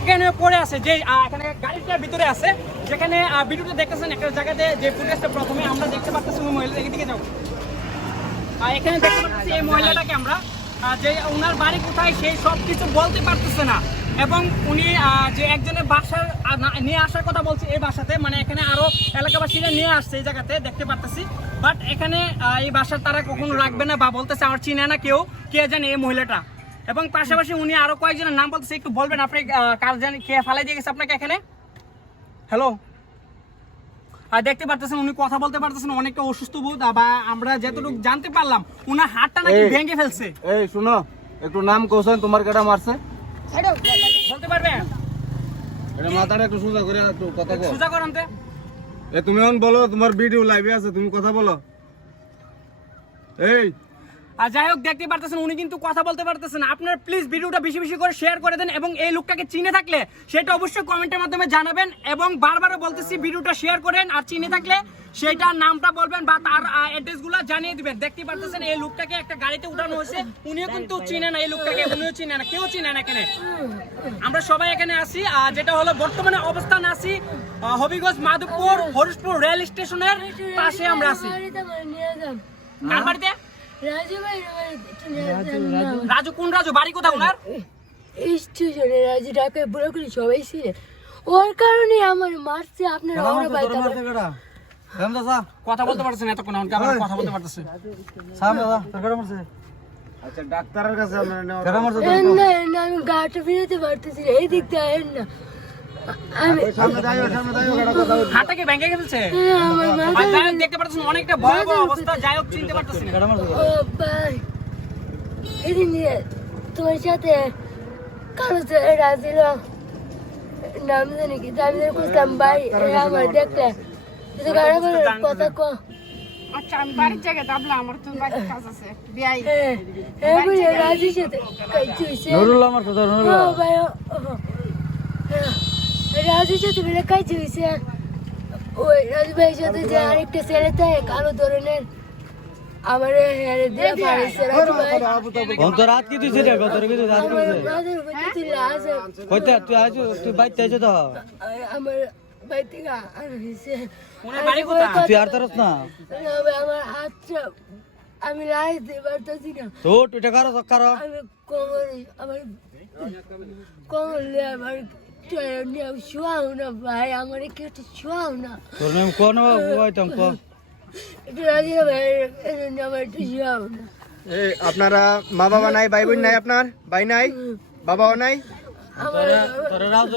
অজ্ঞান হয়ে পড়ে আছে? যে এখানে গাড়িটার ভিতরে আছে, যেখানে ভিডিওটা দেখতেছেন, একটা জায়গাতে যে ফুটেজটা প্রথমে আমরা দেখতে পাচ্ছি ওই মহিলা এদিকে যাও। আর এখানে দেখতে পাচ্ছি এই মহিলাটাকে আমরা যে ওনার বাড়ি কোথায়, সেই সব কিছু বলতে পারতেছে না। এবং উনি যে একজনের বাসার নিয়ে আসার কথা বলছে এই বাসাতে মানে এখানে আরও এলাকাবাসীরা নিয়ে আসছে এই জায়গাতে, দেখতে পারতেছি। বাট এখানে এই বাসার তারা কখনো রাখবে না বা বলতেছে, আমার চিনে না কেউ, কে জানে এই মহিলাটা? এবং পাশাপাশি উনি আরও কয়েকজনের নাম বলতেছে একটু বলবেন আপনি কার জানি কে ফালাই দিয়ে গেছে আপনাকে এখানে? হ্যালো আর দেখতে পারতেছেন উনি কথা বলতে পারতেছেন অনেকটা অসুস্থ বোধ বা আমরা যতটুকু জানতে পারলাম উনার হাতটা নাকি ভেঙে ফেলছে। এই শুনো একটু নাম কোসেন তোমার কেটা মারছে? বলতে পারবে এটা মাথাটা একটু সোজা করে একটু কথা কও সুজা করান্তে এ তুমি এখন বলো তোমার ভিডিও লাইভে আছে তুমি কথা বলো। এই আর যাই হোক দেখতে পারতেছেন উনি কিন্তু কথা বলতে পারতেছেন আপনার প্লিজ ভিডিওটা বেশি বেশি করে শেয়ার করে দেন এবং এই লোকটাকে চিনে থাকলে সেটা অবশ্যই কমেন্টের মাধ্যমে জানাবেন এবং বারবার বলতেছি ভিডিওটা শেয়ার করেন আর চিনে থাকলে সেটা নামটা বলবেন বা তার অ্যাড্রেসগুলো জানিয়ে দিবেন। দেখতে পারতেছেন এই লোকটাকে একটা গাড়িতে উঠানো হয়েছে। উনিও কিন্তু চিনে না এই লোকটাকে উনিও চিনে না কেউ চিনে না এখানে। আমরা সবাই এখানে আছি আহ, যেটা হলো বর্তমানে অবস্থান আছি আহ, হবিগঞ্জ মাধবপুর হরিশপুর রেল স্টেশনের পাশে আমরা আছি। কার বাড়িতে? রাজু কোন রাজু? বাড়ি কোথায় ওনার? স্টেশনে রাজি ঢাকায় বুড়াগুলি সবাই ছিল ওর কারণে আমার মারছে আপনার ওরা দাদা কথা বলতে পারছেন এতক্ষণ আমাকে আবার কথা বলতে পারতেছে। সাম দাদা তোর কেটা মারছে। আচ্ছা ডাক্তারের কাছে আমরা না না আমি গাটা ফিরাতে পারতেছি এই দিক দিয়ে না। কথা আমার হোক দেখতে পারতেছেন অনেকটা ভয়াবহ অবস্থা যাই হোক চিনতে পারতেছি না। কেটা মারছে ও ভাই এদিন দিয়ে তোমার সাথে কারও রাজি না নাম জানি কি আমি খুঁজলাম ভাই আমার তুই গাড়ি করে কথা কো আচ্ছা আমি বাড়ির জায়গায় দাবলা আমার তো বাড়ির কাজ আছে। বিয়াই হ্যাঁ হ্যাঁ সাথে হয়েছে নুরুল্লাহ মারছে ও ভাই রাজুর সাথে মিলে কাজ হয়েছে ওই রাজু ভাইয়ের সাথে যে আরেকটা ছেলে থাকে কালো ধরনের আমার হেরে দিয়ে পারিছে রাজু ভাই। কোন রাত কি দিছে রে কত কি রাত কি আমার দিছে তুই আছে কইতে তুই আজ তুই বাইতে আইছ তো? আমার ভাই আর হয়েছে। ওনার বাড়ি কোথায়? তুই আর তারস না? না আমার হাতটা আমি তো তুই কোমর আমার কোমর নিয়ে আমার আমি শোয়াও না ভাই আমার একটু একটু শোয়াও না তোর নাম কোন হইতাম কো একটু রাজি ভাই আমার একটু শোয়াও না এই আপনারা মা বাবা নাই ভাই বোন নাই আপনার? ভাই নাই? বাবাও নাই? আমার তোর রাত